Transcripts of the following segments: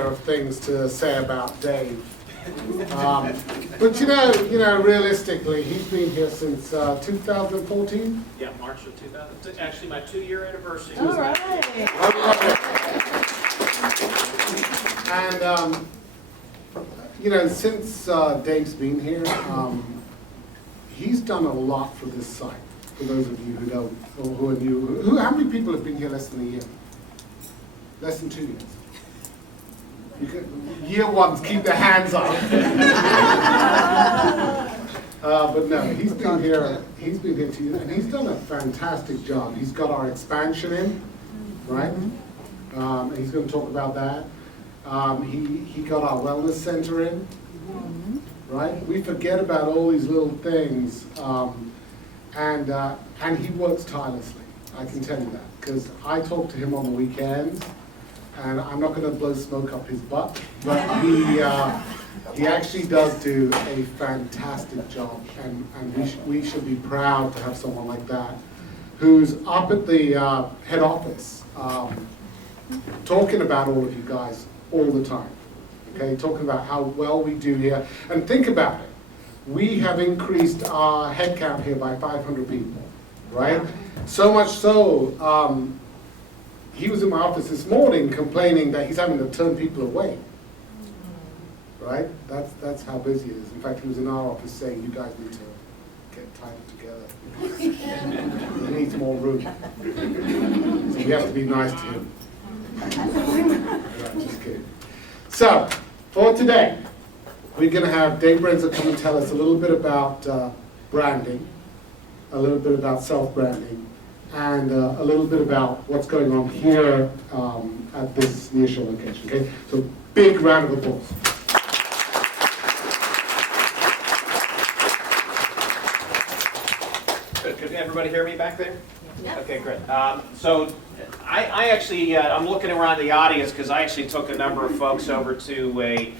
here of things to say about Dave. But you know, realistically, he's been here since 2014. Yeah, March of 2000. It's actually my 2-year anniversary. All right. And you know, since Dave's been here, he's done a lot for this site. For those of you who don't, or who are new, how many people have been here less than a year? Less than 2 years. You could, year ones keep their hands up. But no, he's been here 2 years, and he's done a fantastic job. He's got our expansion in, right? He's going to talk about that. He got our wellness center in, right? We forget about all these little things, and he works tirelessly. I can tell you that, because I talk to him on the weekends. And I'm not going to blow smoke up his butt, but he actually does do a fantastic job, and we should be proud to have someone like that, who's up at the head office, talking about all of you guys all the time, okay, talking about how well we do here. And think about it, we have increased our headcount here by 500 people, right? So much so, he was in my office this morning complaining that he's having to turn people away. Right? That's how busy it is. In fact, he was in our office saying, you guys need to get tighter together. He needs more room. So we have to be nice to him. Right, just kidding. So, for today, we're going to have Dave Brendza come and tell us a little bit about branding, a little bit about self-branding, and a little bit about what's going on here at this nearshore location. Okay, so big round of applause. Good. Could everybody hear me back there? Yeah. Okay, great. So I actually, I'm looking around the audience because I actually took a number of folks over to a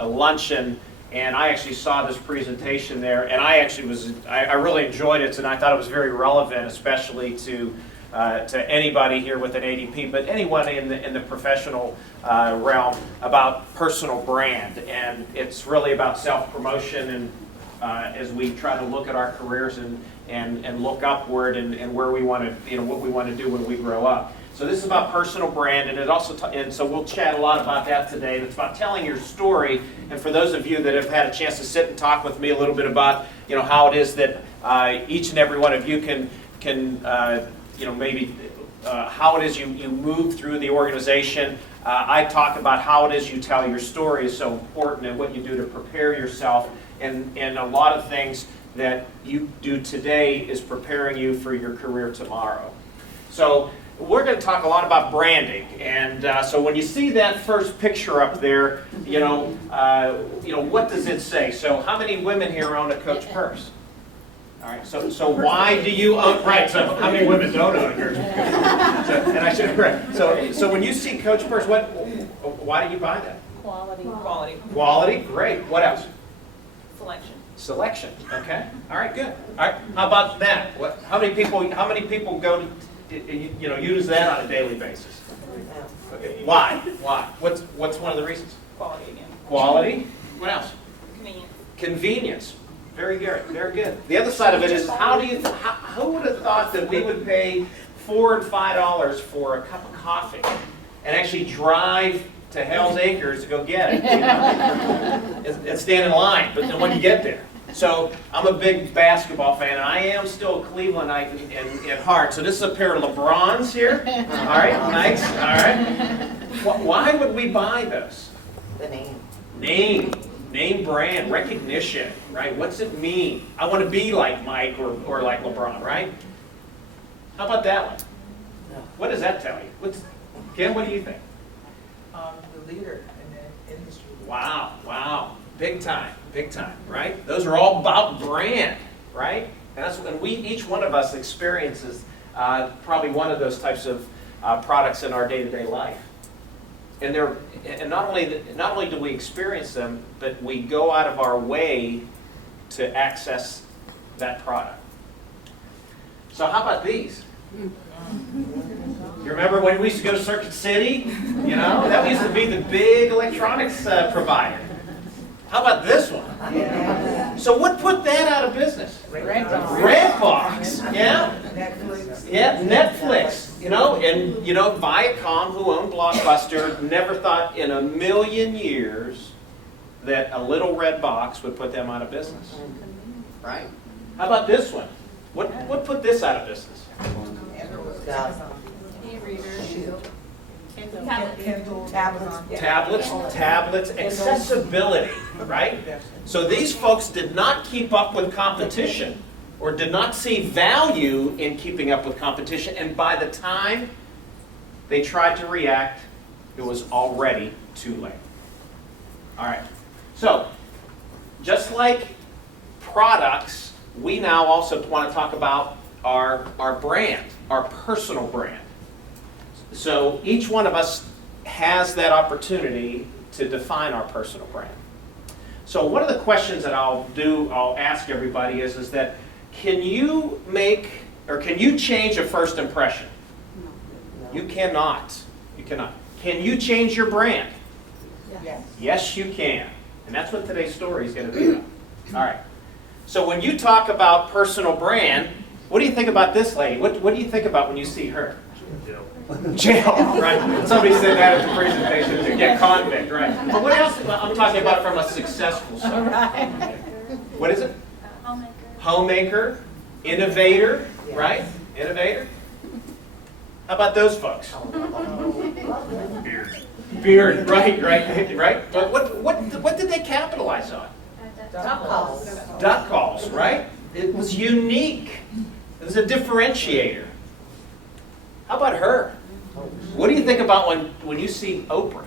luncheon, and I actually saw this presentation there, and I really enjoyed it, and I thought it was very relevant, especially to anybody here with an ADP, but anyone in the professional realm, about personal brand. And it's really about self-promotion, and as we try to look at our careers and look upward and where we want to, what we want to do when we grow up. So this is about personal brand, and it also and so we'll chat a lot about that today. It's about telling your story, and for those of you that have had a chance to sit and talk with me a little bit about how it is that each and every one of you can maybe how it is you move through the organization. I talk about how it is you tell your story is so important, and what you do to prepare yourself, and a lot of things that you do today is preparing you for your career tomorrow. So we're going to talk a lot about branding, and so when you see that first picture up there, what does it say? So how many women here own a Coach purse? All right. So why do you own? Right. So how many women don't own a Coach purse? And I should correct. So when you see Coach purse, why do you buy that? Quality. Quality. Great. What else? Selection. Okay. All right. Good. All right. How about that? How many people go to use that on a daily basis? Okay. Why? What's one of the reasons? Quality again. Quality. What else? Convenience. Convenience. Very good. Very good. The other side of it is who would have thought that we would pay $4 and $5 for a cup of coffee and actually drive to Hell's Acres to go get it, and stand in line, but then when you get there. So I'm a big basketball fan, and I am still a Clevelandite in heart. So this is a pair of LeBrons here. All right, nice. All right. Why would we buy this? The name. Name brand, recognition, right? What's it mean? I want to be like Mike or like LeBron, right? How about that one? No. What does that tell you? Kim, what do you think? The leader in the industry. Wow. Big time, right? Those are all about brand, right? And each one of us experiences probably one of those types of products in our day-to-day life. And not only do we experience them, but we go out of our way to access that product. So how about these? You remember when we used to go to Circuit City? You know, that used to be the big electronics provider. How about this one? So what put that out of business? Redbox, yeah? Netflix. Yeah, Netflix, you know, and, you know, Viacom, who owned Blockbuster, never thought in a million years that a little red box would put them out of business, right? How about this one? What put this out of business? Kindle, tablets. Tablets, accessibility, right? So these folks did not keep up with competition or did not see value in keeping up with competition, and by the time they tried to react, it was already too late. All right, so just like products, we now also want to talk about our brand, our personal brand. So each one of us has that opportunity to define our personal brand. So one of the questions that I'll ask everybody is that can you change a first impression? No. You cannot. You cannot. Can you change your brand? Yes. Yes, you can. And that's what today's story is going to be about. All right. So when you talk about personal brand, what do you think about this lady? What do you think about when you see her? Jail, right? Somebody said that at the presentation too. Yeah, convict, right? But what else? I'm talking about from a successful side. What is it? Homemaker. Homemaker, innovator, right? Innovator. How about those folks? Beard, right. But what did they capitalize on? Duck calls. Duck calls, right? It was unique. It was a differentiator. How about her? What do you think about when you see Oprah?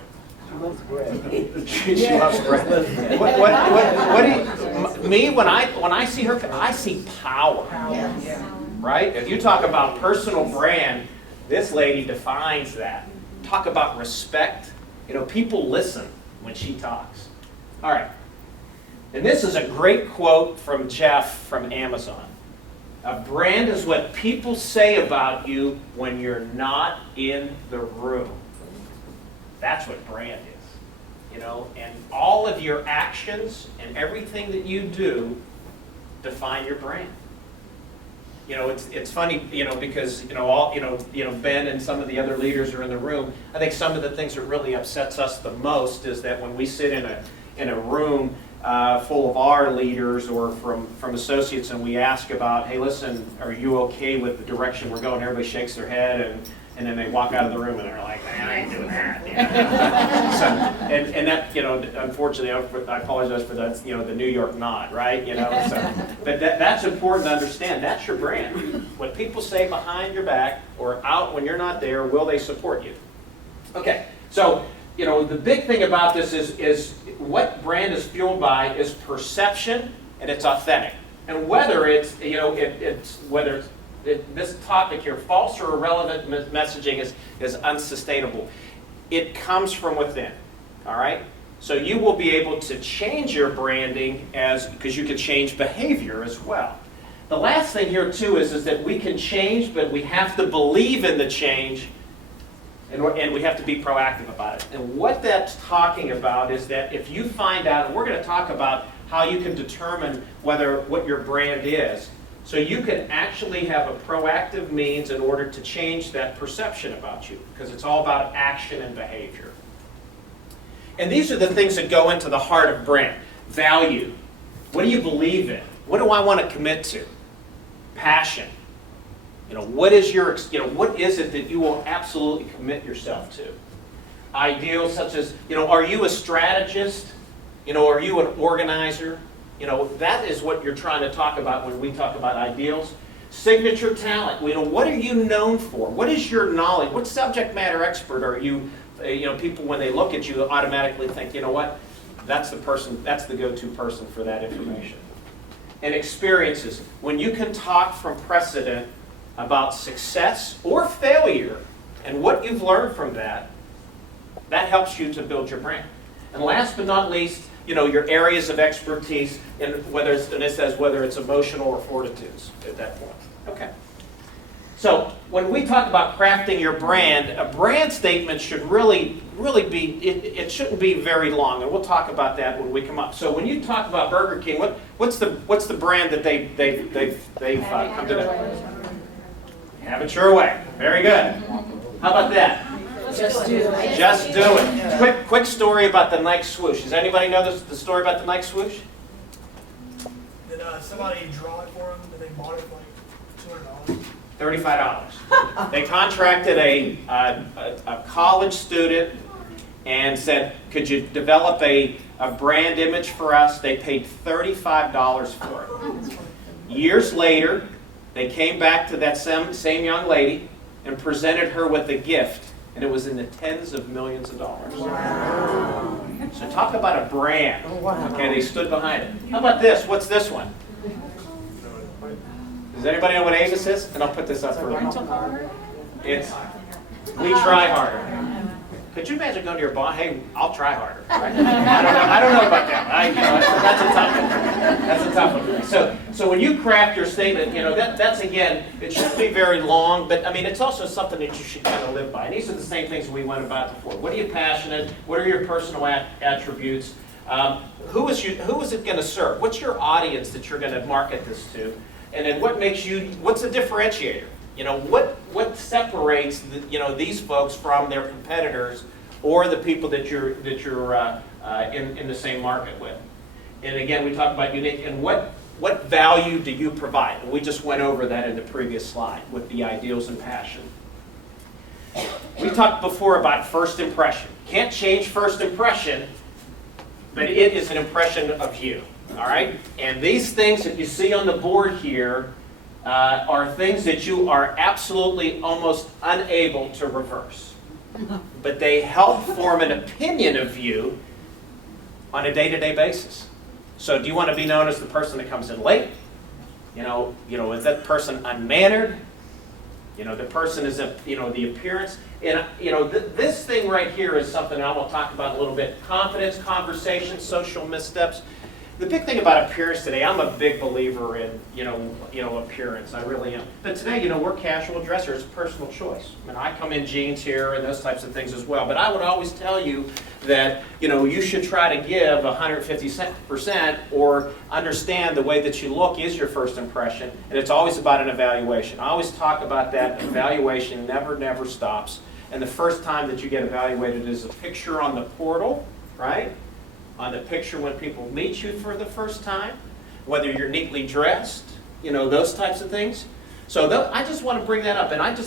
She loves bread. When I see her, I see power. Right? If you talk about personal brand, this lady defines that. Talk about respect. You know, people listen when she talks. All right. And this is a great quote from Jeff from Amazon. A brand is what people say about you when you're not in the room. That's what brand is. You know, and all of your actions and everything that you do define your brand. You know, it's funny, you know, because Ben and some of the other leaders are in the room. I think some of the things that really upsets us the most is that when we sit in a room full of our leaders or from associates, and we ask about, hey, listen, are you okay with the direction we're going? Everybody shakes their head, and then they walk out of the room and they're like, man, I ain't doing that. You know? So, and that, you know, unfortunately, I apologize for that. You know, the New York nod, right? You know, so, but that's important to understand. That's your brand. What people say behind your back or out when you're not there, will they support you? Okay, so. You know, the big thing about this is what brand is fueled by is perception, and it's authentic. And whether it's, you know, this topic here, false or irrelevant messaging is unsustainable. It comes from within, all right? So you will be able to change your branding because you can change behavior as well. The last thing here too is that we can change, but we have to believe in the change. And we have to be proactive about it. And what that's talking about is that if you find out, and we're going to talk about how you can determine what your brand is, so you can actually have a proactive means in order to change that perception about you, because it's all about action and behavior. And these are the things that go into the heart of brand. Value. What do you believe in? What do I want to commit to? Passion. You know, what is it that you will absolutely commit yourself to? Ideals such as, you know, are you a strategist? You know, are you an organizer? You know, that is what you're trying to talk about when we talk about ideals. Signature talent. You know, what are you known for? What is your knowledge? What subject matter expert are you? You know, people when they look at you automatically think, you know what? That's the person, that's the go-to person for that information. And experiences. When you can talk from precedent about success or failure and what you've learned from that, that helps you to build your brand. And last but not least, you know, your areas of expertise, and it says whether it's emotional or fortitudes at that point. Okay. So when we talk about crafting your brand, a brand statement should really be, it shouldn't be very long, and we'll talk about that when we come up. So when you talk about Burger King, what's the brand that they've come to know? Have it your way. Very good. How about that? Just do it. Just do it. Quick story about the Nike swoosh. Does anybody know the story about the Nike swoosh? Did somebody draw it for them? Did they bought it for like $200? $35. They contracted a college student and said, could you develop a brand image for us? They paid $35 for it. Years later, they came back to that same young lady and presented her with a gift, and it was in the tens of millions of dollars. Wow. So talk about a brand. Oh, wow. Okay, they stood behind it. How about this? What's this one? Does anybody know what Avis is? And I'll put this up for you. It's We Try Harder. Could you imagine going to your boss, hey, I'll try harder, right? I don't know about that. That's a tough one. That's a tough one. So when you craft your statement, that's again, it shouldn't be very long, but I mean, it's also something that you should kind of live by. And these are the same things we went about before. What are you passionate? What are your personal attributes? Who is it going to serve? What's your audience that you're going to market this to? And then what's the differentiator? What separates these folks from their competitors or the people that you're in the same market with? And again, we talk about unique and what value do you provide? And we just went over that in the previous slide with the ideals and passion. We talked before about first impression. Can't change first impression, but it is an impression of you. All right? And these things that you see on the board here are things that you are absolutely almost unable to reverse. But they help form an opinion of you on a day-to-day basis. So do you want to be known as the person that comes in late? Is that person unmannered? The person is the appearance. And this thing right here is something I will talk about a little bit. Confidence, conversation, social missteps. The big thing about appearance today, I'm a big believer in, appearance. I really am. But today, we're casual dressers. It's a personal choice. I mean, I come in jeans here and those types of things as well. But I would always tell you that, you should try to give 150% or understand the way that you look is your first impression. And it's always about an evaluation. I always talk about that. Evaluation never stops. And the first time that you get evaluated is a picture on the portal, right? On the picture when people meet you for the first time, whether you're neatly dressed, those types of things. So I just want to bring that up. And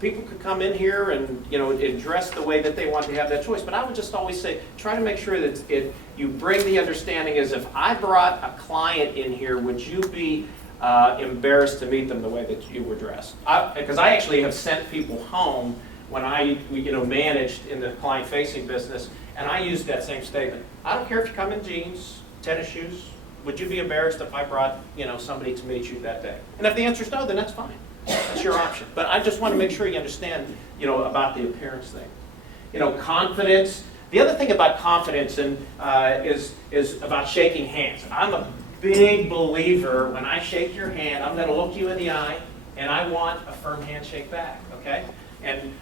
people could come in here and dress the way that they want to have that choice. But I would just always say, try to make sure that you bring the understanding as if I brought a client in here, would you be embarrassed to meet them the way that you were dressed? Because I actually have sent people home when I managed in the client-facing business, and I used that same statement. I don't care if you come in jeans, tennis shoes. Would you be embarrassed if I brought somebody to meet you that day? And if the answer is no, then that's fine. That's your option. But I just want to make sure you understand about the appearance thing. Confidence. The other thing about confidence is about shaking hands. I'm a big believer when I shake your hand, I'm going to look you in the eye, and I want a firm handshake back. Okay? And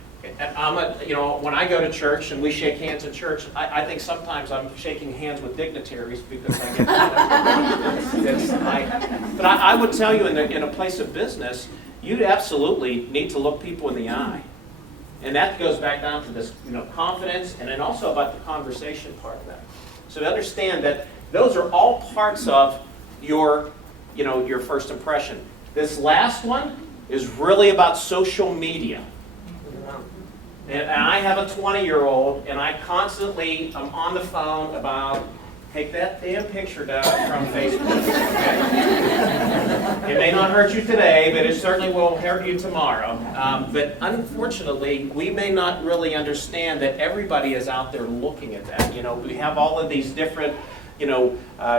when I go to church and we shake hands in church, I think sometimes I'm shaking hands with dignitaries because I get but I would tell you in a place of business, you absolutely need to look people in the eye. And that goes back down to this confidence and then also about the conversation part of that. So to understand that those are all parts of your first impression. This last one is really about social media. And I have a 20-year-old, and I constantly am on the phone about, take that damn picture down from Facebook. Okay? It may not hurt you today, but it certainly will hurt you tomorrow. But unfortunately, we may not really understand that everybody is out there looking at that. We have all of these different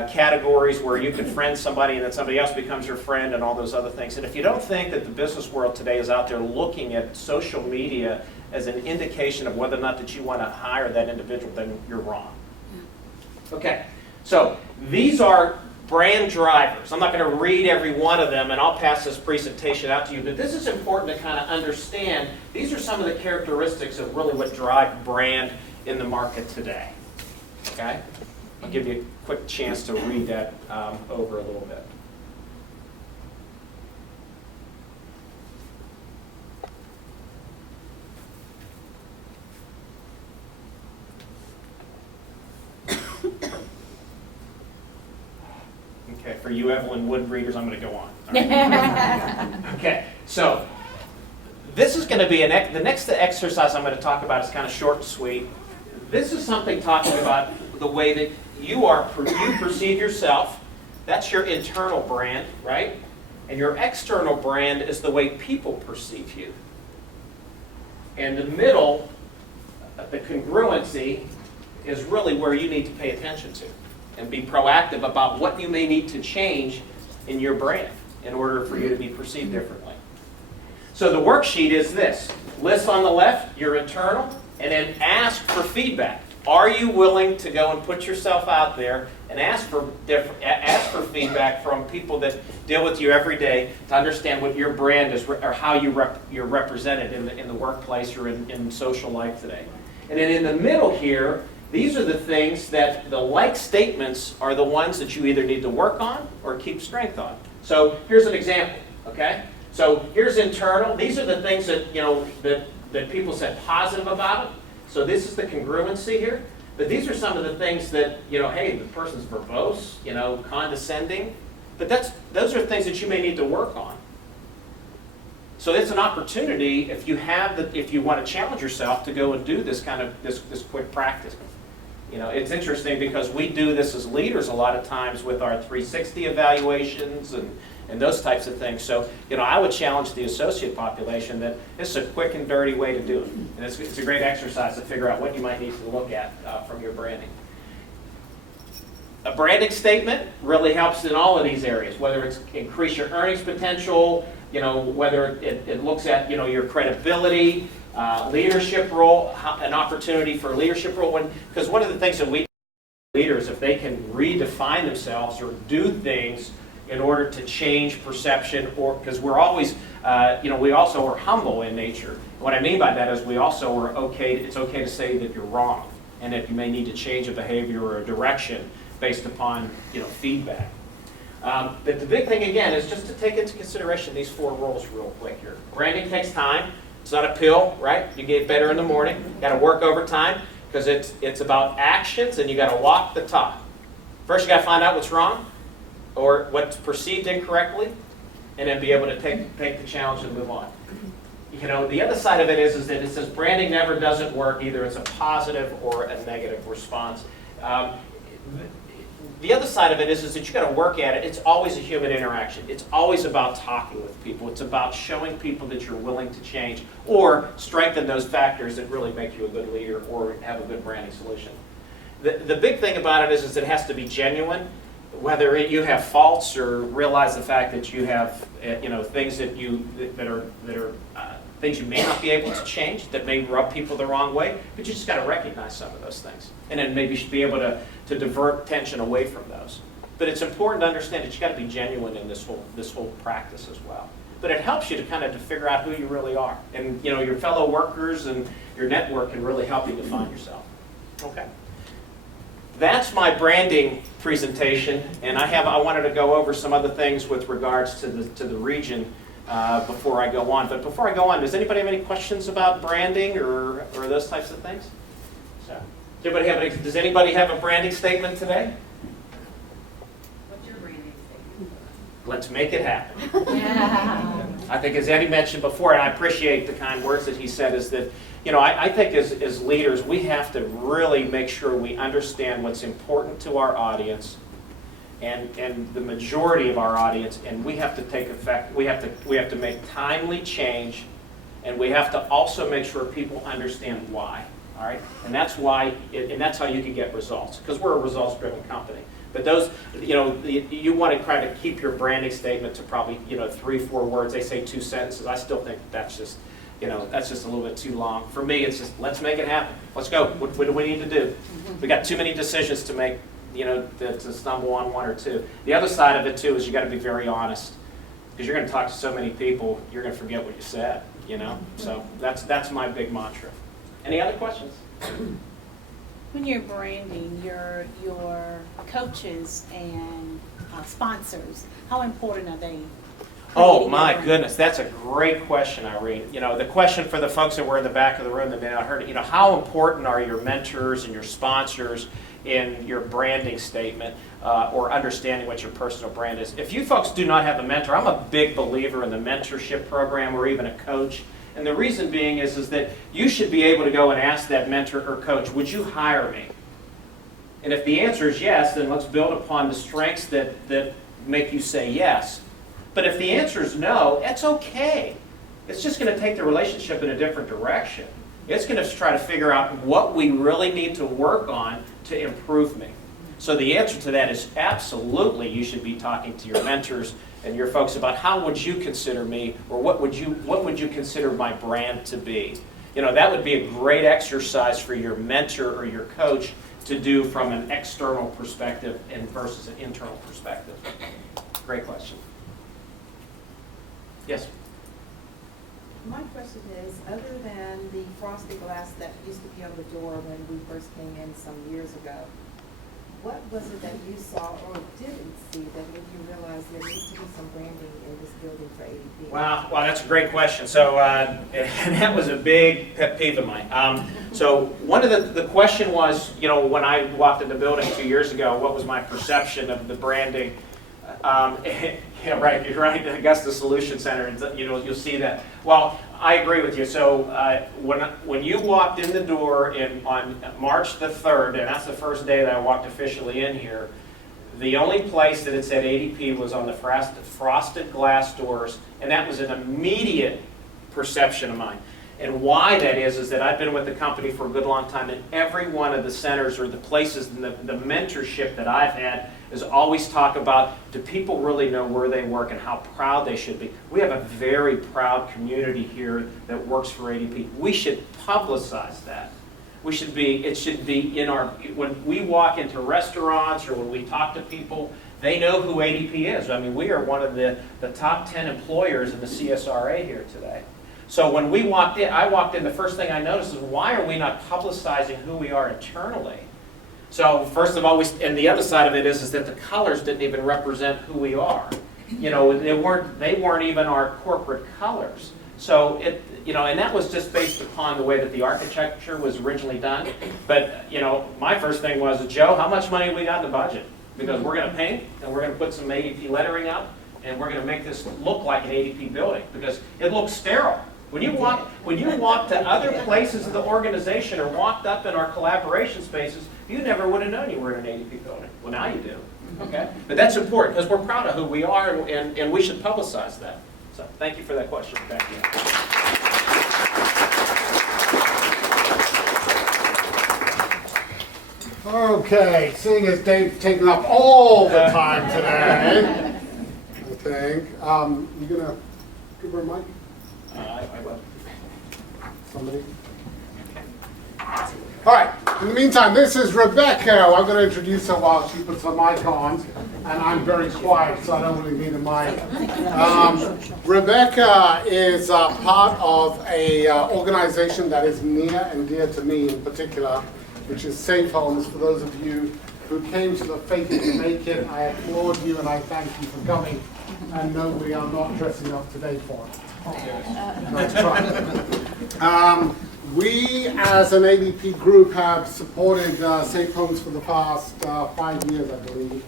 categories where you can friend somebody and then somebody else becomes your friend and all those other things. And if you don't think that the business world today is out there looking at social media as an indication of whether or not that you want to hire that individual, then you're wrong. Okay, so these are brand drivers. I'm not going to read every one of them, and I'll pass this presentation out to you, but this is important to kind of understand. These are some of the characteristics of really what drive brand in the market today. Okay? I'll give you a quick chance to read that over a little bit. Okay, for you Evelyn Wood readers, I'm going to go on. All right. Okay, so this is going to be the next exercise I'm going to talk about is kind of short and sweet. This is something talking about the way that you perceive yourself. That's your internal brand, right? And your external brand is the way people perceive you. And the middle, the congruency, is really where you need to pay attention to and be proactive about what you may need to change in your brand in order for you to be perceived differently. So the worksheet is this. List on the left, your internal, and then ask for feedback. Are you willing to go and put yourself out there and ask for feedback from people that deal with you every day to understand what your brand is or how you're represented in the workplace or in social life today? And then in the middle here, these are the things that the like statements are the ones that you either need to work on or keep strength on. So here's an example, okay? So here's internal. These are the things that, that people said positive about it. So this is the congruency here. But these are some of the things that, hey, the person's verbose, condescending. But those are things that you may need to work on. So it's an opportunity if you want to challenge yourself to go and do this kind of this quick practice. It's interesting because we do this as leaders a lot of times with our 360 evaluations and those types of things. So, I would challenge the associate population that this is a quick and dirty way to do it. And it's a great exercise to figure out what you might need to look at from your branding. A branding statement really helps in all of these areas, whether it's increase your earnings potential, whether it looks at, your credibility, leadership role, an opportunity for a leadership role. Because one of the things that we leaders, if they can redefine themselves or do things in order to change perception, or because we're always, we also are humble in nature. What I mean by that is we also are it's okay to say that you're wrong and that you may need to change a behavior or a direction based upon, feedback. But the big thing, again, is just to take into consideration these 4 roles real quick here. Branding takes time. It's not a pill, right? You get better in the morning. You got to work overtime because it's about actions, and you got to walk the talk. First, you got to find out what's wrong or what's perceived incorrectly, and then be able to take the challenge and move on. The other side of it is that it says branding never doesn't work. Either it's a positive or a negative response. The other side of it is that you got to work at it. It's always a human interaction. It's always about talking with people. It's about showing people that you're willing to change or strengthen those factors that really make you a good leader or have a good branding solution. The big thing about it is it has to be genuine. Whether you have faults or realize the fact that you have things that are things you may not be able to change that may rub people the wrong way, but you just got to recognize some of those things, and then maybe you should be able to divert attention away from those. But it's important to understand that you got to be genuine in this whole practice as well. But it helps you to kind of to figure out who you really are, and your fellow workers and your network can really help you define yourself. Okay. That's my branding presentation, and I wanted to go over some other things with regards to the region before I go on. But before I go on, does anybody have any questions about branding or those types of things? So, does anybody have a branding statement today? What's your branding statement? Let's make it happen. Yeah. I think, as Eddie mentioned before, and I appreciate the kind words that he said, is that I think as leaders, we have to really make sure we understand what's important to our audience and the majority of our audience, and we have to take effect. We have to make timely change, and we have to also make sure people understand why. All right, and that's why, and that's how you can get results, because we're a results-driven company. But those, you want to try to keep your branding statement to probably 3-4 words. They say 2 sentences. I still think that's just that's just a little bit too long. For me, it's just let's make it happen. Let's go. What do we need to do? We got too many decisions to make to stumble on one or two. The other side of it too is you got to be very honest, because you're going to talk to so many people, you're going to forget what you said. So that's my big mantra. Any other questions? When you're branding your coaches and sponsors, how important are they? Oh my goodness, that's a great question, Irene. The question for the folks that were in the back of the room that may not heard it, how important are your mentors and your sponsors in your branding statement or understanding what your personal brand is? If you folks do not have a mentor, I'm a big believer in the mentorship program or even a coach. And the reason being is that you should be able to go and ask that mentor or coach, would you hire me? And if the answer is yes, then let's build upon the strengths that make you say yes. But if the answer is no, that's okay. It's just going to take the relationship in a different direction. It's going to try to figure out what we really need to work on to improve me. So the answer to that is absolutely you should be talking to your mentors and your folks about how would you consider me, or what would you consider my brand to be. That would be a great exercise for your mentor or your coach to do from an external perspective and versus an internal perspective. Great question. Yes? My question is, other than the frosted glass that used to be on the door when we first came in some years ago, what was it that you saw or didn't see that made you realize there needs to be some branding in this building for ADP? Wow, that's a great question. So and that was a big pet peeve of mine. So one of the question was, when I walked in the building 2 years ago, what was my perception of the branding? Yeah, right. You're right. Augusta Solution Center, and you'll see that. Well, I agree with you. So when you walked in the door on March the 3rd, and that's the first day that I walked officially in here, the only place that it said ADP was on the frosted glass doors, and that was an immediate perception of mine. And why that is that I've been with the company for a good long time, and every one of the centers or the places and the mentorship that I've had is always talk about, do people really know where they work and how proud they should be? We have a very proud community here that works for ADP. We should publicize that. It should be in when we walk into restaurants or when we talk to people, they know who ADP is. I mean, we are one of the top 10 employers in the CSRA here today. So when I walked in, the first thing I noticed is, why are we not publicizing who we are internally? So first of all, and the other side of it is that the colors didn't even represent who we are. They weren't even our corporate colors. So and that was just based upon the way that the architecture was originally done. But my first thing was, Joe, how much money we got in the budget? Because we're going to paint and we're going to put some ADP lettering up, and we're going to make this look like an ADP building because it looks sterile. When you walk to other places of the organization or walked up in our collaboration spaces, you never would have known you were in an ADP building. Well, now you do. Okay? But that's important because we're proud of who we are, and we should publicize that. So thank you for that question. Thank you. Okay, seeing as Dave's taken up all the time today, I think, you gonna give her a mic? I will. Somebody? All right, in the meantime, this is Rebecca. I'm going to introduce her while she puts her mic on, and I'm very quiet, so I don't really need a mic. Rebecca is part of a organization that is near and dear to me in particular, which is Safe Homes. For those of you who came to the Fake It to Make It, I applaud you and I thank you for coming. And no, we are not dressing up today for it. That's right. We, as an ADP group, have supported Safe Homes for the past 5 years, I believe,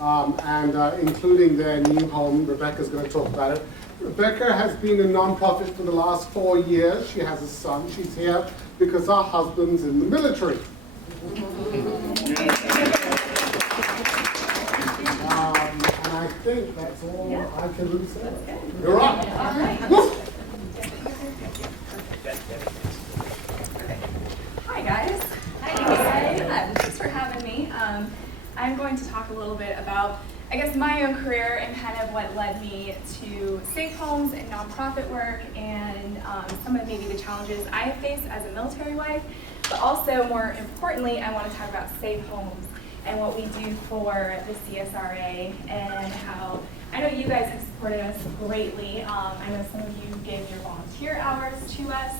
and including their new home. Rebecca's going to talk about it. Rebecca has been a nonprofit for the last 4 years. She has a son. She's here because her husband's in the military. And I think that's all I can really say. You're up. All right. Woo! Hi guys. Hi. Thanks for having me. I'm going to talk a little bit about, I guess, my own career and kind of what led me to Safe Homes and nonprofit work, and some of maybe the challenges I have faced as a military wife. But also, more importantly, I want to talk about Safe Homes and what we do for the CSRA, and how I know you guys have supported us greatly. I know some of you gave your volunteer hours to us.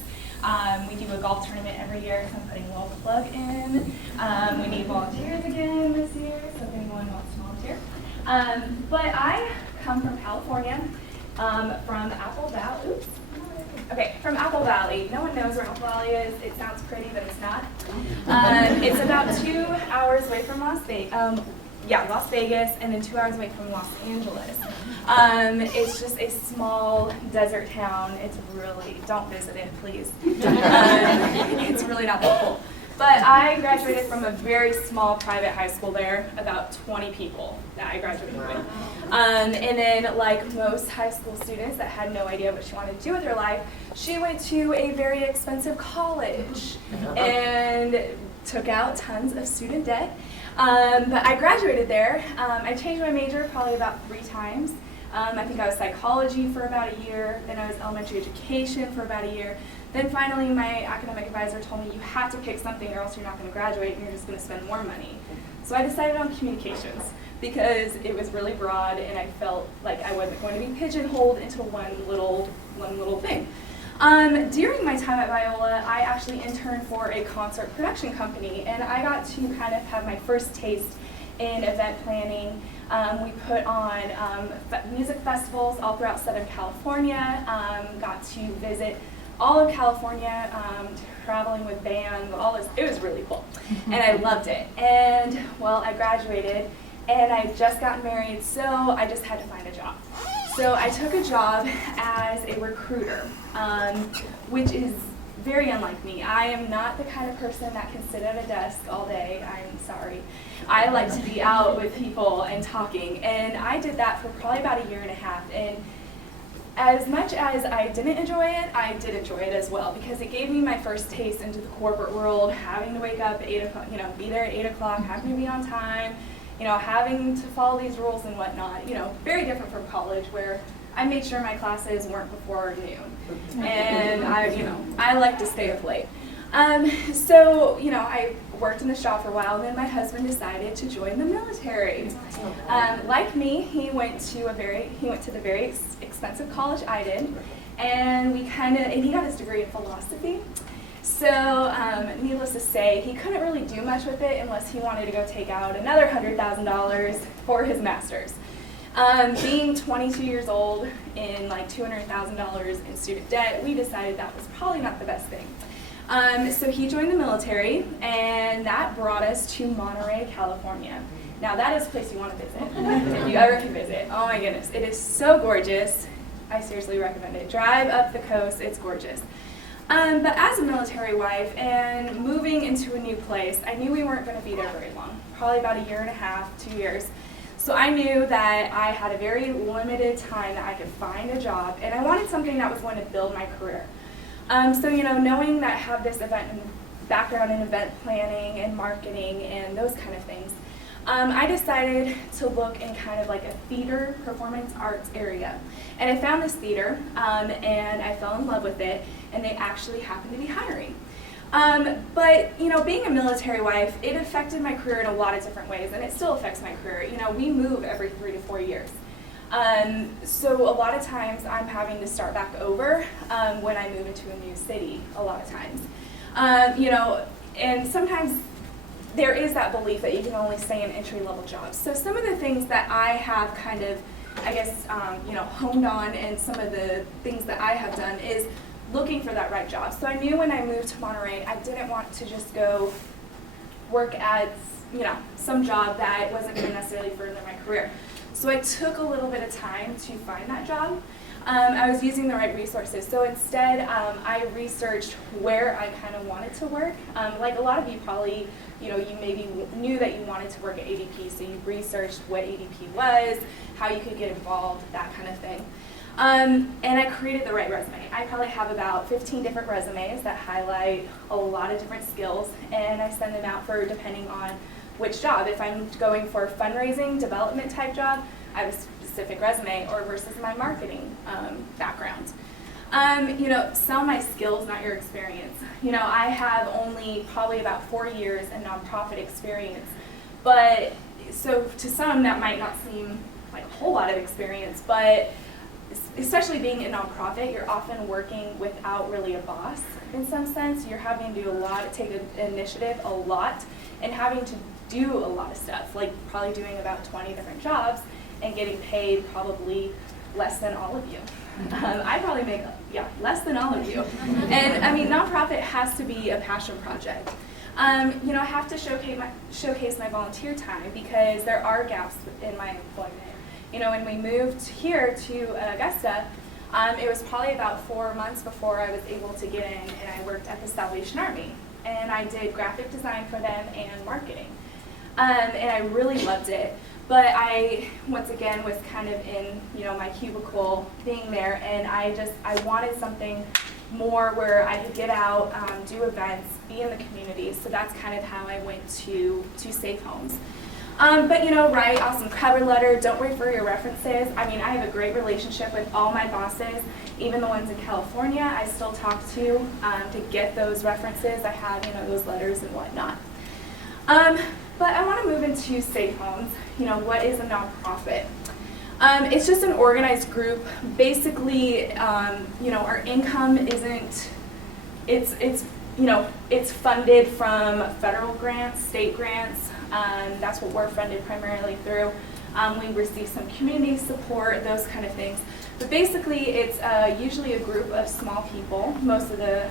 We do a golf tournament every year, so I'm putting a little plug in. We need volunteers again this year, so if anyone wants to volunteer. But I come from California, from Apple Valley. Oops. Okay, from Apple Valley. No one knows where Apple Valley is. It sounds pretty, but it's not. It's about 2 hours away from Las Vegas, and then 2 hours away from Los Angeles. It's just a small desert town. It's really, don't visit it, please. It's really not that cool. But I graduated from a very small private high school there, about 20 people that I graduated with. And then, like most high school students that had no idea what she wanted to do with her life, she went to a very expensive college and took out tons of student debt. But I graduated there. I changed my major probably about 3 times. I think I was psychology for about a year, then I was elementary education for about a year. Then finally my academic advisor told me you have to pick something or else you're not going to graduate and you're just going to spend more money. So I decided on communications because it was really broad and I felt like I wasn't going to be pigeonholed into one little thing. During my time at Biola, I actually interned for a concert production company, and I got to kind of have my first taste in event planning. We put on music festivals all throughout Southern California, got to visit all of California, traveling with bands, all this. It was really cool, and I loved it. And well, I graduated, and I just got married, so I just had to find a job. So I took a job as a recruiter, which is very unlike me. I am not the kind of person that can sit at a desk all day. I'm sorry. I like to be out with people and talking, and I did that for probably about 1.5 years. And as much as I didn't enjoy it, I did enjoy it as well because it gave me my first taste into the corporate world, having to wake up at 8 o'clock, be there at 8 o'clock, having to be on time, having to follow these rules and whatnot. Very different from college where I made sure my classes weren't before noon, and I like to stay up late. So I worked in the shop for a while, and then my husband decided to join the military. Like me, he went to the very expensive college I did, and he got his degree in philosophy. So, needless to say, he couldn't really do much with it unless he wanted to go take out another $100,000 for his master's. Being 22 years old in like $200,000 in student debt, we decided that was probably not the best thing. So he joined the military, and that brought us to Monterey, California. Now that is a place you want to visit, if you ever can visit. Oh my goodness, it is so gorgeous. I seriously recommend it. Drive up the coast, it's gorgeous. But as a military wife and moving into a new place, I knew we weren't going to be there very long, probably about 1.5 years, 2 years. So I knew that I had a very limited time that I could find a job, and I wanted something that was going to build my career. So knowing that I have this background in event planning and marketing and those kind of things, I decided to look in kind of like a theater performance arts area. And I found this theater, and I fell in love with it, and they actually happened to be hiring. But being a military wife, it affected my career in a lot of different ways, and it still affects my career. We move every 3 to 4 years. So a lot of times I'm having to start back over when I move into a new city, a lot of times. And sometimes there is that belief that you can only stay in entry-level jobs. So some of the things that I have kind of, honed on, and some of the things that I have done is looking for that right job. So I knew when I moved to Monterey, I didn't want to just go work at, some job that wasn't going to necessarily further my career. So I took a little bit of time to find that job. I was using the right resources. So instead, I researched where I kind of wanted to work. Like a lot of you probably, you maybe knew that you wanted to work at ADP, so you researched what ADP was, how you could get involved, that kind of thing. And I created the right resume. I probably have about 15 different resumes that highlight a lot of different skills, and I send them out for depending on which job. If I'm going for a fundraising, development type job, I have a specific resume, or versus my marketing background. Sell my skills, not your experience. I have only probably about 4 years in nonprofit experience, But so to some that might not seem like a whole lot of experience, but especially being a nonprofit, you're often working without really a boss in some sense. You're having to do a lot, take an initiative a lot, and having to do a lot of stuff, like probably doing about 20 different jobs and getting paid probably less than all of you. I probably make, less than all of you. And I mean, nonprofit has to be a passion project. You know, I have to showcase my volunteer time because there are gaps in my employment. You know, when we moved here to Augusta, it was probably about 4 months before I was able to get in, and I worked at the Salvation Army. And I did graphic design for them and marketing. And I really loved it. But I, once again, was kind of in, you know, my cubicle being there, and I wanted something more where I could get out, do events, be in the community. So that's kind of how I went to Safe Homes. But you know, write awesome cover letter, don't wait for your references. I mean, I have a great relationship with all my bosses, even the ones in California. I still talk to get those references. I have, you know, those letters and whatnot. But I want to move into Safe Homes. You know, what is a nonprofit? It's just an organized group. Basically, you know, our income isn't, it's you know, it's funded from federal grants, state grants. That's what we're funded primarily through. We receive some community support, those kind of things. But basically, it's usually a group of small people. Most of the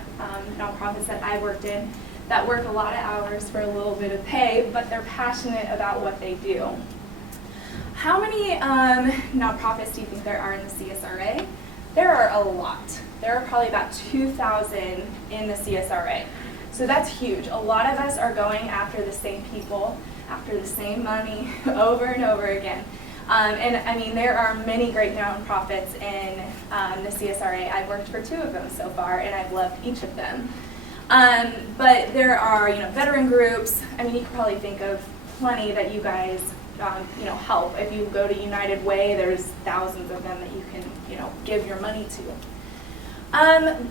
nonprofits that I worked in that work a lot of hours for a little bit of pay, but they're passionate about what they do. How many nonprofits do you think there are in the CSRA? There are a lot. There are probably about 2,000 in the CSRA. So that's huge. A lot of us are going after the same people, after the same money over and over again. And I mean, there are many great nonprofits in the CSRA. I've worked for 2 of them so far, and I've loved each of them. But there are, you know, veteran groups. I mean, you could probably think of plenty that you guys, you know, help. If you go to United Way, there's thousands of them that you can, you know, give your money to.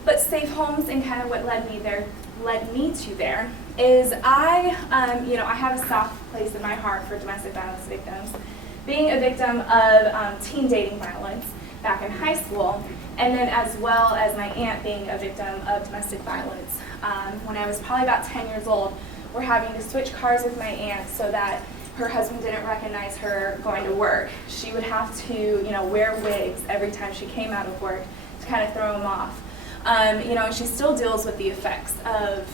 But Safe Homes and kind of what led me to there is you know, I have a soft place in my heart for domestic violence victims. Being a victim of teen dating violence back in high school, and then as well as my aunt being a victim of domestic violence. When I was probably about 10 years old, we're having to switch cars with my aunt so that her husband didn't recognize her going to work. She would have to, you know, wear wigs every time she came out of work to kind of throw him off. You know, and she still deals with the effects of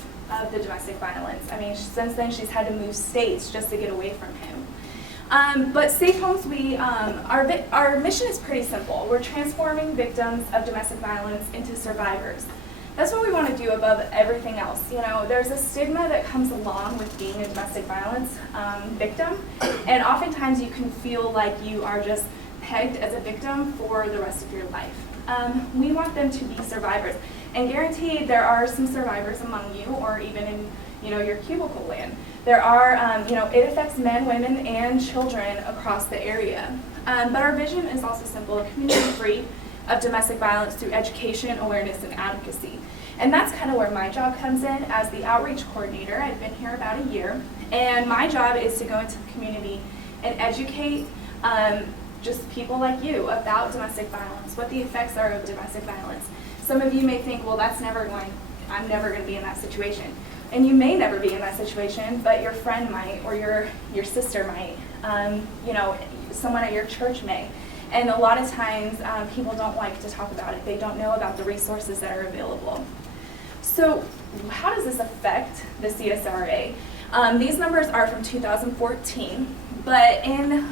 the domestic violence. I mean, since then she's had to move states just to get away from him. But Safe Homes, our mission is pretty simple. We're transforming victims of domestic violence into survivors. That's what we want to do above everything else. You know, there's a stigma that comes along with being a domestic violence victim, and oftentimes you can feel like you are just pegged as a victim for the rest of your life. We want them to be survivors, and guaranteed there are some survivors among you, or even in, you know, your cubicle land. There are, you know, it affects men, women, and children across the area. But our vision is also simple: a community free of domestic violence through education, awareness, and advocacy. And that's kind of where my job comes in as the outreach coordinator. I've been here about a year, and my job is to go into the community and educate just people like you about domestic violence, what the effects are of domestic violence. Some of you may think, well, I'm never going to be in that situation. And you may never be in that situation, but your friend might, or your sister might, you know, someone at your church may. And a lot of times, people don't like to talk about it. They don't know about the resources that are available. So how does this affect the CSRA? These numbers are from 2014, but in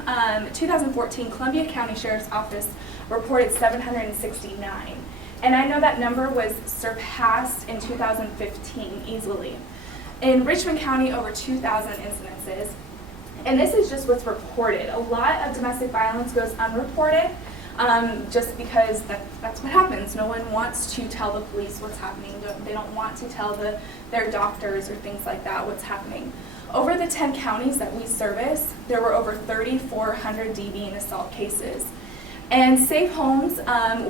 2014, Columbia County Sheriff's Office reported 769. And I know that number was surpassed in 2015 easily. In Richmond County, over 2,000 incidences. And this is just what's reported. A lot of domestic violence goes unreported just because that's what happens. No one wants to tell the police what's happening. They don't want to tell their doctors or things like that what's happening. Over the 10 counties that we service, there were over 3,400 DV and assault cases. And Safe Homes,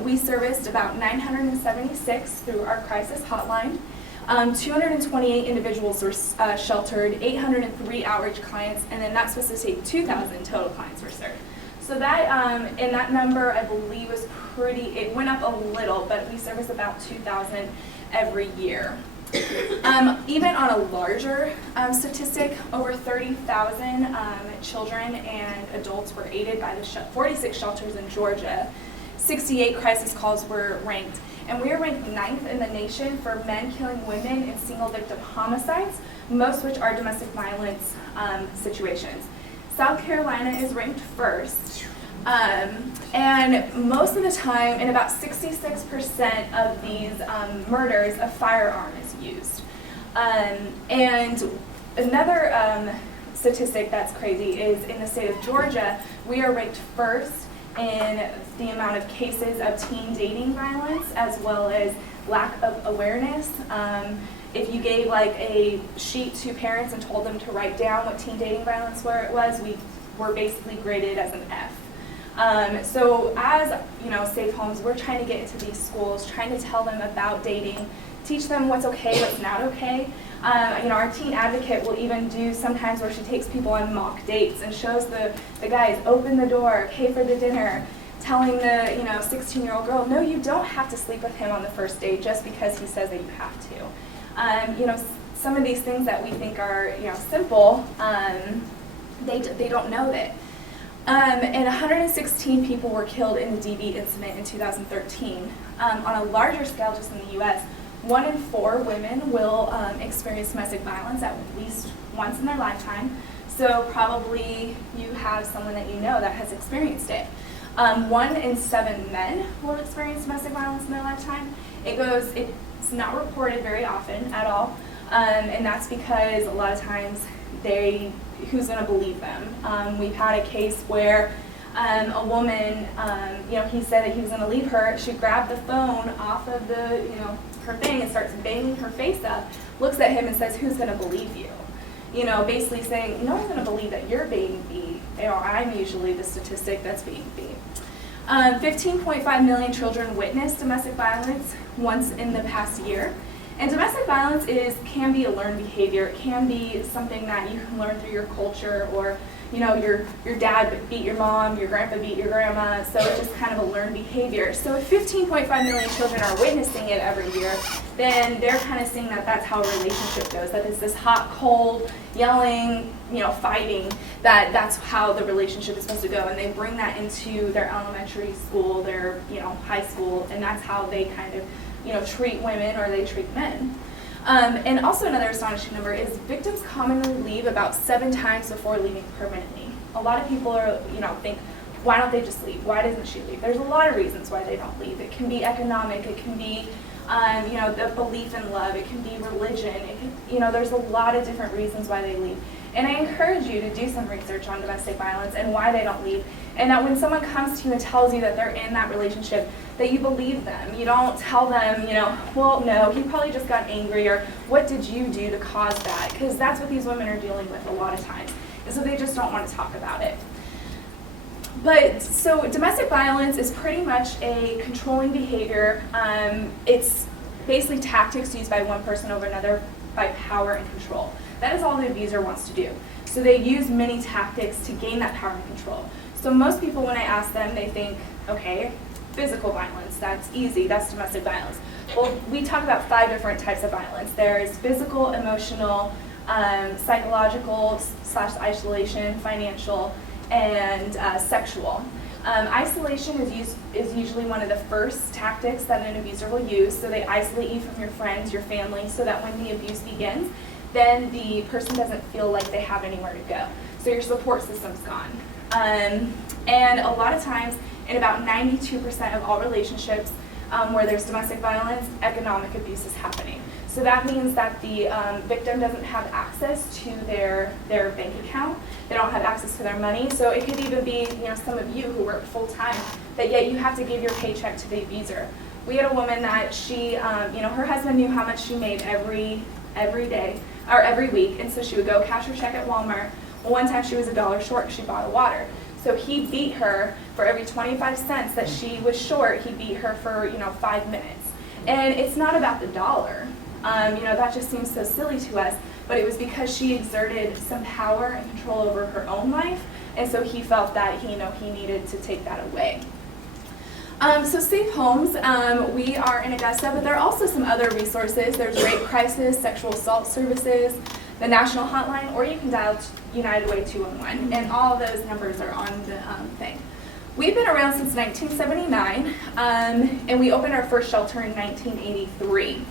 we serviced about 976 through our crisis hotline. 228 individuals were sheltered, 803 outreach clients, and then that's supposed to say 2,000 total clients were served. So that, and that number I believe was pretty, it went up a little, but we service about 2,000 every year. Even on a larger statistic, over 30,000 children and adults were aided by the 46 shelters in Georgia. 68 crisis calls were ranked. And we are ranked 9th in the nation for men killing women in single victim homicides, most which are domestic violence situations. South Carolina is ranked 1st. And most of the time, in about 66% of these murders, a firearm is used. And another statistic that's crazy is in the state of Georgia, we are ranked 1st in the amount of cases of teen dating violence, as well as lack of awareness. If you gave like a sheet to parents and told them to write down what teen dating violence was, we were basically graded as an F. So as Safe Homes, we're trying to get into these schools, trying to tell them about dating, teach them what's okay, what's not okay. Our teen advocate will even do sometimes where she takes people on mock dates and shows the guys open the door, pay for the dinner, telling the 16-year-old girl, no, you don't have to sleep with him on the first date just because he says that you have to. Some of these things that we think are simple, they don't know that. And 116 people were killed in the DV incident in 2013. On a larger scale, just in the U.S., 1 in 4 women will experience domestic violence at least once in their lifetime. So probably you have someone that you know that has experienced it. 1 in 7 men will experience domestic violence in their lifetime. It's not reported very often at all, and that's because a lot of times who's going to believe them? We've had a case where a woman, he said that he was going to leave her. She grabbed the phone off of her thing and starts banging her face up, looks at him and says, who's going to believe you? Basically saying, no one's going to believe that you're being beat. I'm usually the statistic that's being beat. 15.5 million children witnessed domestic violence once in the past year. And domestic violence can be a learned behavior. It can be something that you can learn through your culture, or your dad beat your mom, your grandpa beat your grandma, so it's just kind of a learned behavior. So if 15.5 million children are witnessing it every year, then they're kind of seeing that that's how a relationship goes, that it's this hot, cold, yelling, fighting, that's how the relationship is supposed to go. And they bring that into their elementary school, their high school, and that's how they kind of treat women, or they treat men. And also another astonishing number is victims commonly leave about 7 times before leaving permanently. A lot of people think, why don't they just leave? Why doesn't she leave? There's a lot of reasons why they don't leave. It can be economic, it can be the belief in love, it can be religion, there's a lot of different reasons why they leave. And I encourage you to do some research on domestic violence and why they don't leave. And that when someone comes to you and tells you that they're in that relationship, that you believe them. You don't tell them, well, no, he probably just got angry, or what did you do to cause that? Because that's what these women are dealing with a lot of times. And so they just don't want to talk about it. But so domestic violence is pretty much a controlling behavior. It's basically tactics used by one person over another by power and control. That is all the abuser wants to do. So they use many tactics to gain that power and control. So most people, when I ask them, they think, okay, physical violence, that's easy, that's domestic violence. Well, we talk about 5 different types of violence. There's physical, emotional, psychological / isolation, financial, and sexual. Isolation is usually one of the first tactics that an abuser will use. So they isolate you from your friends, your family, so that when the abuse begins, then the person doesn't feel like they have anywhere to go. So your support system's gone. And a lot of times, in about 92% of all relationships where there's domestic violence, economic abuse is happening. So that means that the victim doesn't have access to their bank account. They don't have access to their money. So it could even be, some of you who work full time, that yet you have to give your paycheck to the abuser. We had a woman that she, her husband knew how much she made every day or every week, and so she would go cash her check at Walmart. Well, one time she was $1 short. She bought a water. So he beat her for every 25 cents that she was short. He beat her for 5 minutes. And it's not about the dollar. That just seems so silly to us. But it was because she exerted some power and control over her own life, and so he felt that he needed to take that away. So Safe Homes, we are in Augusta, but there are also some other resources. There's rape crisis, sexual assault services, the national hotline, or you can dial United Way 211, and all of those numbers are on the thing. We've been around since 1979, and we opened our first shelter in 1983.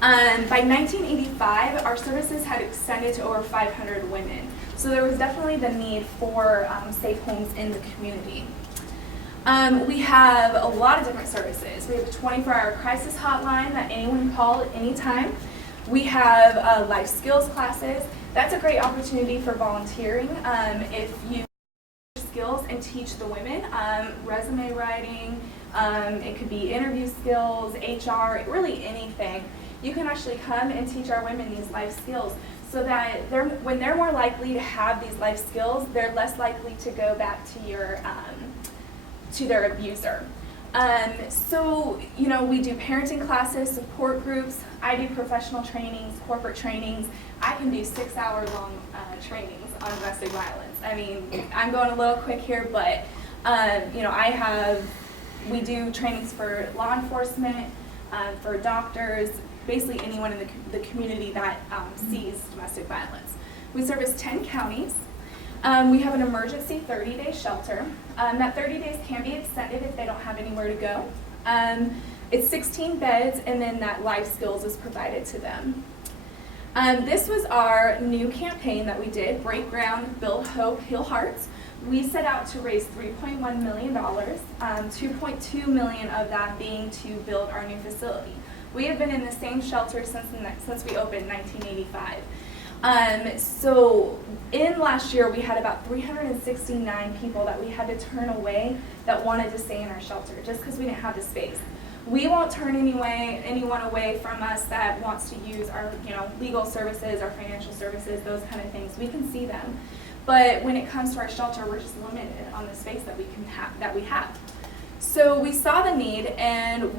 By 1985, our services had extended to over 500 women. So there was definitely the need for safe homes in the community. We have a lot of different services. We have a 24-hour crisis hotline that anyone can call at any time. We have life skills classes. That's a great opportunity for volunteering. If you skills and teach the women, resume writing, it could be interview skills, HR, really anything. You can actually come and teach our women these life skills so that when they're more likely to have these life skills, they're less likely to go back to their abuser. We do parenting classes, support groups, I do professional trainings, corporate trainings. I can do 6-hour-long trainings on domestic violence. I mean, I'm going a little quick here, but we do trainings for law enforcement, for doctors, basically anyone in the community that sees domestic violence. We service 10 counties. We have an emergency 30-day shelter. That 30 days can be extended if they don't have anywhere to go. It's 16 beds, and then that life skills is provided to them. This was our new campaign that we did, Break Ground, Build Hope, Heal Hearts. We set out to raise $3.1 million, $2.2 million of that being to build our new facility. We have been in the same shelter since we opened in 1985. So in last year, we had about 369 people that we had to turn away that wanted to stay in our shelter just because we didn't have the space. We won't turn anyone away from us that wants to use our legal services, our financial services, those kind of things. We can see them. But when it comes to our shelter, we're just limited on the space that we have. So we saw the need, and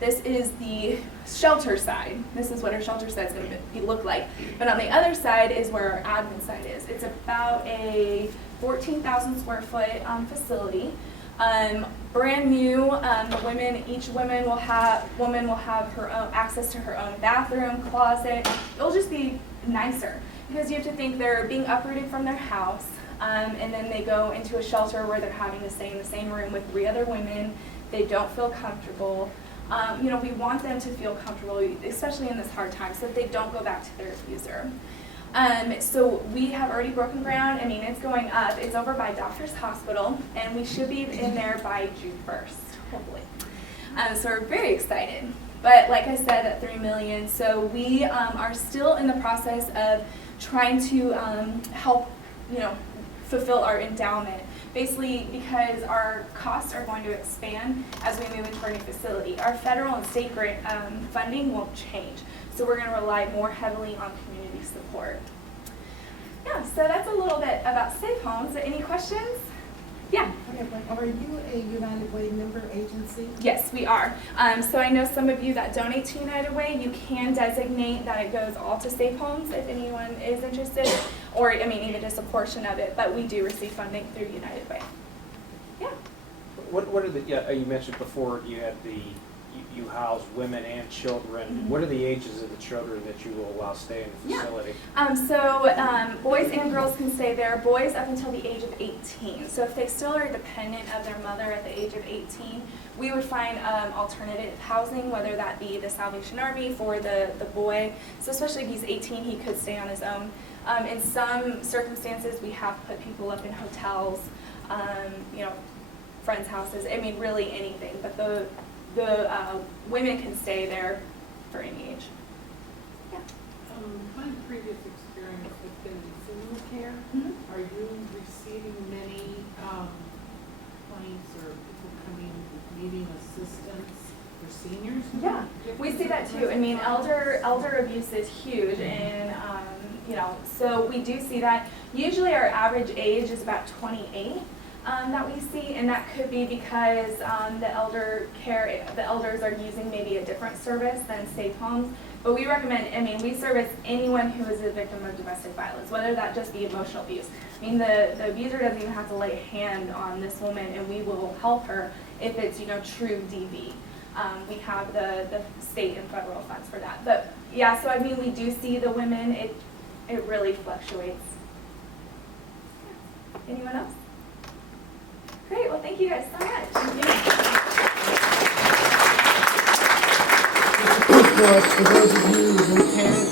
this is the shelter side. This is what our shelter side is going to look like. But on the other side is where our admin side is. It's about a 14,000 square foot facility. Brand new. Each woman will have her own access to her own bathroom, closet. It'll just be nicer because you have to think they're being uprooted from their house, and then they go into a shelter where they're having to stay in the same room with 3 other women. They don't feel comfortable. We want them to feel comfortable, especially in this hard time, so that they don't go back to their abuser. So we have already broken ground. I mean, it's going up. It's over by Doctors Hospital, and we should be in there by June 1st, hopefully. So we're very excited. But like I said, at $3 million, so we are still in the process of trying to help, fulfill our endowment. Basically, because our costs are going to expand as we move into our new facility. Our federal and state grant funding won't change, so we're going to rely more heavily on community support. Yeah, so that's a little bit about Safe Homes. Any questions? Yeah. Okay, but are you a United Way member agency? Yes, we are. So I know some of you that donate to United Way, you can designate that it goes all to Safe Homes if anyone is interested, or even just a portion of it, but we do receive funding through United Way. Yeah. What are you mentioned before you had you house women and children. Mm-hmm. What are the ages of the children that you will allow stay in the facility? Boys and girls can stay there. Boys up until the age of 18. So if they still are dependent of their mother at the age of 18, we would find alternative housing, whether that be the Salvation Army for the boy. So especially if he's 18, he could stay on his own. In some circumstances, we have put people up in hotels, friends' houses. Really anything. But the women can stay there for any age. Yeah. My previous experience has been in senior care. Mm-hmm. Are you receiving many complaints or people coming needing assistance for seniors? Yeah, we see that too. Elder abuse is huge, and so we do see that. Usually our average age is about 28. That we see, and that could be because the elders are using maybe a different service than Safe Homes. But we recommend, I mean, we service anyone who is a victim of domestic violence, whether that just be emotional abuse. I mean, the abuser doesn't even have to lay a hand on this woman, and we will help her if it's, true DV. We have the state and federal funds for that. But yeah, so I mean, we do see the women, it really fluctuates. Yeah. Anyone else? Great, well, thank you guys so much. For those of you who can't,